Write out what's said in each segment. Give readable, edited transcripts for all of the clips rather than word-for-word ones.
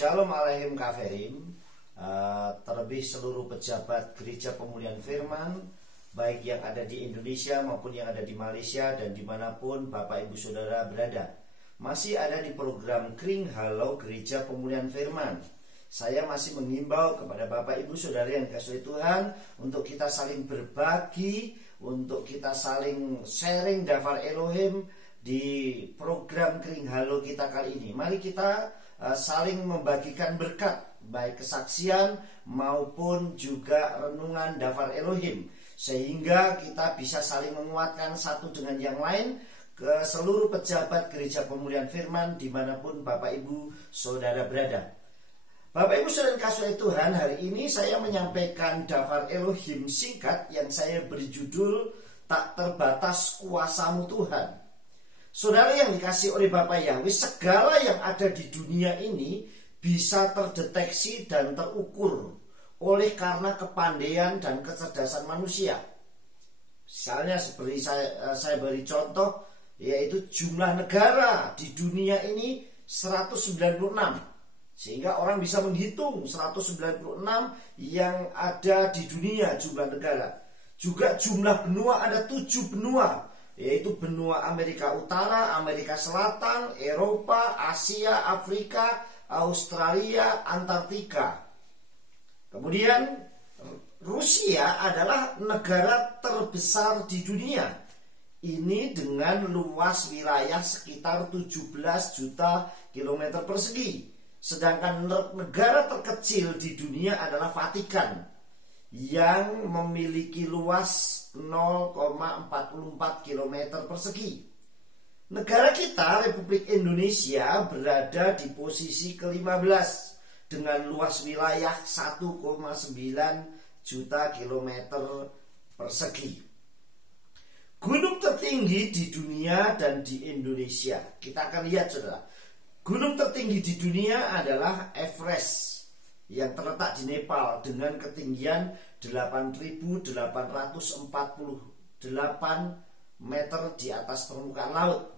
Shalom Aleichem Kaferim, terlebih seluruh pejabat Gereja Pemulihan Firman, baik yang ada di Indonesia maupun yang ada di Malaysia dan dimanapun Bapak Ibu Saudara berada. Masih ada di program Kring Halau Gereja Pemulihan Firman. Saya masih mengimbau kepada Bapak Ibu Saudara yang dikasihi Tuhan untuk kita saling berbagi, untuk kita saling sharing Dafar Elohim di program Kring Halau kita kali ini. Mari kita saling membagikan berkat, baik kesaksian maupun juga renungan Dafar Elohim, sehingga kita bisa saling menguatkan satu dengan yang lain ke seluruh pejabat Gereja Pemulihan Firman dimanapun Bapak Ibu Saudara berada. Bapak Ibu Saudara kasih Tuhan, hari ini saya menyampaikan Dafar Elohim singkat yang saya beri judul Tak Terbatas Kuasamu Tuhan. Saudara yang dikasih oleh Bapak Yahweh, segala yang ada di dunia ini bisa terdeteksi dan terukur oleh karena kepandaian dan kecerdasan manusia. Misalnya seperti saya beri contoh, yaitu jumlah negara di dunia ini 196. Sehingga orang bisa menghitung 196 yang ada di dunia jumlah negara. Juga jumlah benua, ada 7 benua, yaitu benua Amerika Utara, Amerika Selatan, Eropa, Asia, Afrika, Australia, Antartika. Kemudian Rusia adalah negara terbesar di dunia. Ini dengan luas wilayah sekitar 17 juta kilometer persegi. Sedangkan negara terkecil di dunia adalah Vatikan yang memiliki luas 0,44 km persegi. Negara kita, Republik Indonesia, berada di posisi ke-15 dengan luas wilayah 1,9 juta kilometer persegi. Gunung tertinggi di dunia dan di Indonesia, kita akan lihat saudara. Gunung tertinggi di dunia adalah Everest yang terletak di Nepal dengan ketinggian 8.848 meter di atas permukaan laut.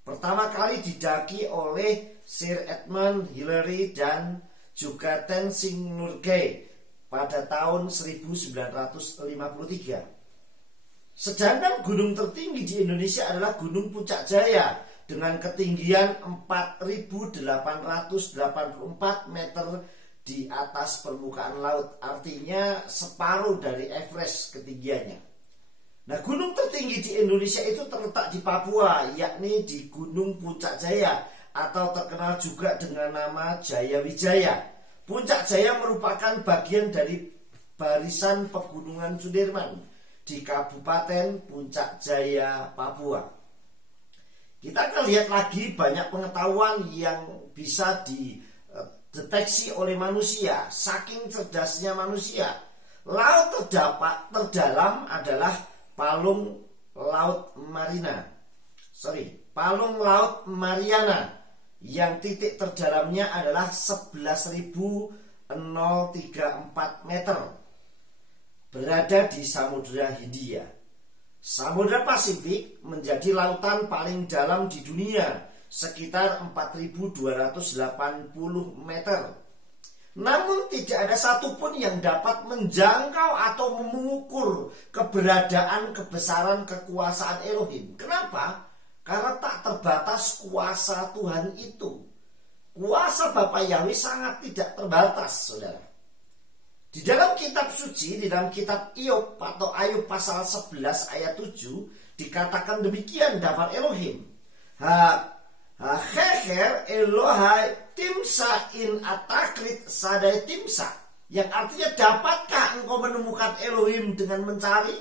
Pertama kali didaki oleh Sir Edmund Hillary dan juga Tenzing Norgay pada tahun 1953. Sedangkan gunung tertinggi di Indonesia adalah Gunung Puncak Jaya dengan ketinggian 4.884 meter di atas permukaan laut, artinya separuh dari Everest ketinggiannya. Nah, gunung tertinggi di Indonesia itu terletak di Papua, yakni di Gunung Puncak Jaya atau terkenal juga dengan nama Jaya Wijaya. Puncak Jaya merupakan bagian dari barisan pegunungan Sudirman di Kabupaten Puncak Jaya, Papua. Kita akan lihat lagi banyak pengetahuan yang bisa dideteksi oleh manusia, saking cerdasnya manusia. Laut terdalam adalah Palung Laut Mariana yang titik terdalamnya adalah 11.034 meter, berada di Samudra Hindia. Samudra Pasifik menjadi lautan paling dalam di dunia, sekitar 4.280 meter. Namun tidak ada satupun yang dapat menjangkau atau mengukur keberadaan, kebesaran, kekuasaan Elohim. Kenapa? Karena tak terbatas kuasa Tuhan itu. Kuasa Bapak Yahweh sangat tidak terbatas, saudara. Di dalam kitab suci, di dalam kitab Iyob atau Ayub pasal 11 ayat 7 dikatakan demikian Dafar Elohim. Heher Elohai timsa in atakrit sadai timsa, yang artinya dapatkah engkau menemukan Elohim dengan mencari,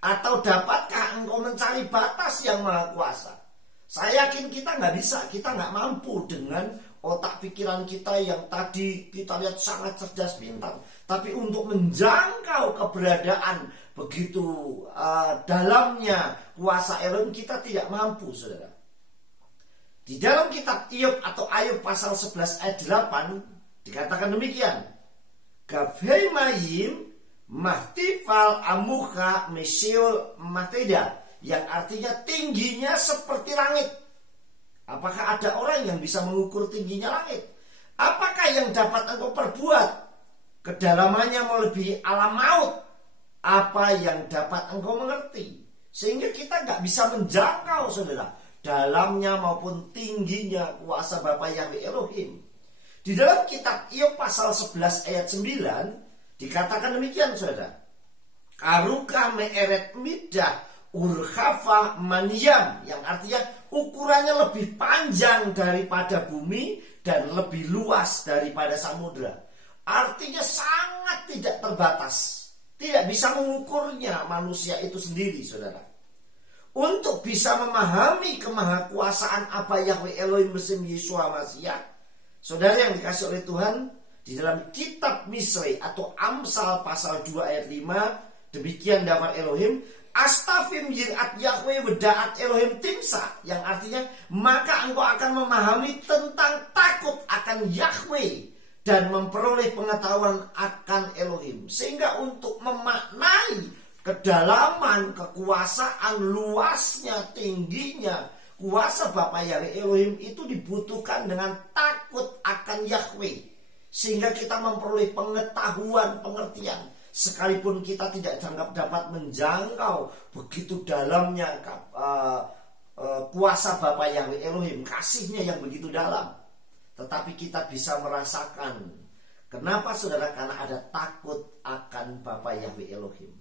atau dapatkah engkau mencari batas yang maha kuasa? Saya yakin kita nggak bisa, kita nggak mampu dengan otak pikiran kita yang tadi kita lihat sangat cerdas pintar, tapi untuk menjangkau keberadaan begitu dalamnya kuasa Elohim kita tidak mampu, saudara. Di dalam kitab Iyob atau Ayub pasal 11 ayat 8 dikatakan demikian. Gavhei mayim mahtifal amuka mesyul mahteda, yang artinya tingginya seperti langit. Apakah ada orang yang bisa mengukur tingginya langit? Apakah Apa yang dapat engkau perbuat? Kedalamannya melebihi alam maut. Apa yang dapat engkau mengerti? Sehingga kita gak bisa menjangkau, saudara, dalamnya maupun tingginya kuasa Bapa Yahweh Elohim. Di dalam kitab Iyob pasal 11 ayat 9 dikatakan demikian, saudara. Karuka me'eret midah urkhafa maniyam, yang artinya ukurannya lebih panjang daripada bumi dan lebih luas daripada samudra. Artinya sangat tidak terbatas. Tidak bisa mengukurnya manusia itu sendiri, saudara. Untuk bisa memahami kemahakuasaan apa Yahweh Elohim besim Yeshua Mashiach, saudara yang dikasih oleh Tuhan, di dalam kitab Misri atau Amsal pasal 2 ayat 5, demikian dapat Elohim, Astafim yirat Yahweh wedaat Elohim timsa, yang artinya maka engkau akan memahami tentang takut akan Yahweh dan memperoleh pengetahuan akan Elohim. Sehingga untuk memaknai kedalaman, kekuasaan, luasnya, tingginya kuasa Bapa Yahweh Elohim itu dibutuhkan dengan takut akan Yahweh. Sehingga kita memperoleh pengetahuan, pengertian. Sekalipun kita tidak dapat menjangkau begitu dalamnya kuasa Bapa Yahweh Elohim, kasihnya yang begitu dalam. Tetapi kita bisa merasakan. Kenapa, saudara? Karena ada takut akan Bapa Yahweh Elohim.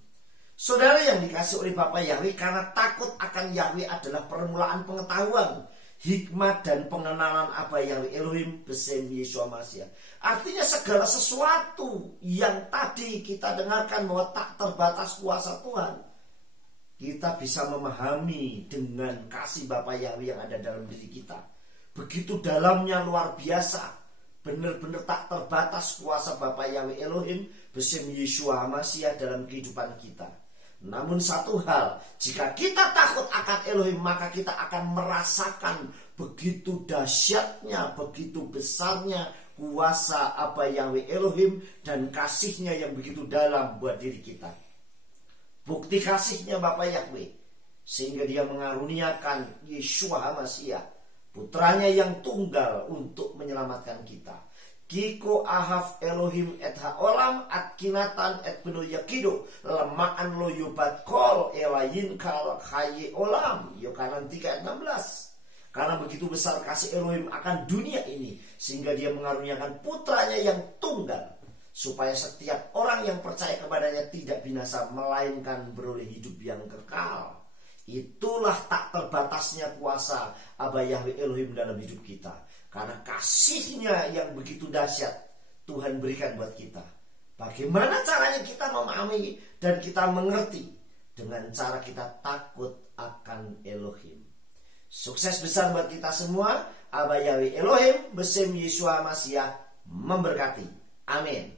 Saudara yang dikasih oleh Bapa Yahweh, karena takut akan Yahweh adalah permulaan pengetahuan, hikmat dan pengenalan apa Yahweh Elohim besim Yeshua Mashiach. Artinya segala sesuatu yang tadi kita dengarkan bahwa tak terbatas kuasa Tuhan, kita bisa memahami dengan kasih Bapa Yahweh yang ada dalam diri kita. Begitu dalamnya, luar biasa. Benar-benar tak terbatas kuasa Bapa Yahweh Elohim besim Yeshua Mashiach dalam kehidupan kita. Namun satu hal, jika kita takut akan Elohim, maka kita akan merasakan begitu dahsyatnya, begitu besarnya kuasa apa Yahweh Elohim dan kasihnya yang begitu dalam buat diri kita. Bukti kasihnya Bapa Yahweh, sehingga dia mengaruniakan Yeshua Mashiach, putranya yang tunggal untuk menyelamatkan kita. Kiko ahaf Elohim et haolam at kinatan et beno yakido lemaan lo yubat kol elayin kal khaye olam. Yohanan 3:16. Karena begitu besar kasih Elohim akan dunia ini, sehingga dia mengaruniakan putranya yang tunggal, supaya setiap orang yang percaya kepadanya tidak binasa, melainkan beroleh hidup yang kekal. Itulah tak terbatasnya kuasa Abba Yahweh Elohim dalam hidup kita. Karena kasihnya yang begitu dahsyat Tuhan berikan buat kita. Bagaimana caranya kita memahami dan kita mengerti? Dengan cara kita takut akan Elohim. Sukses besar buat kita semua. Abba Yahweh Elohim besim Yeshua Mashiach memberkati. Amin.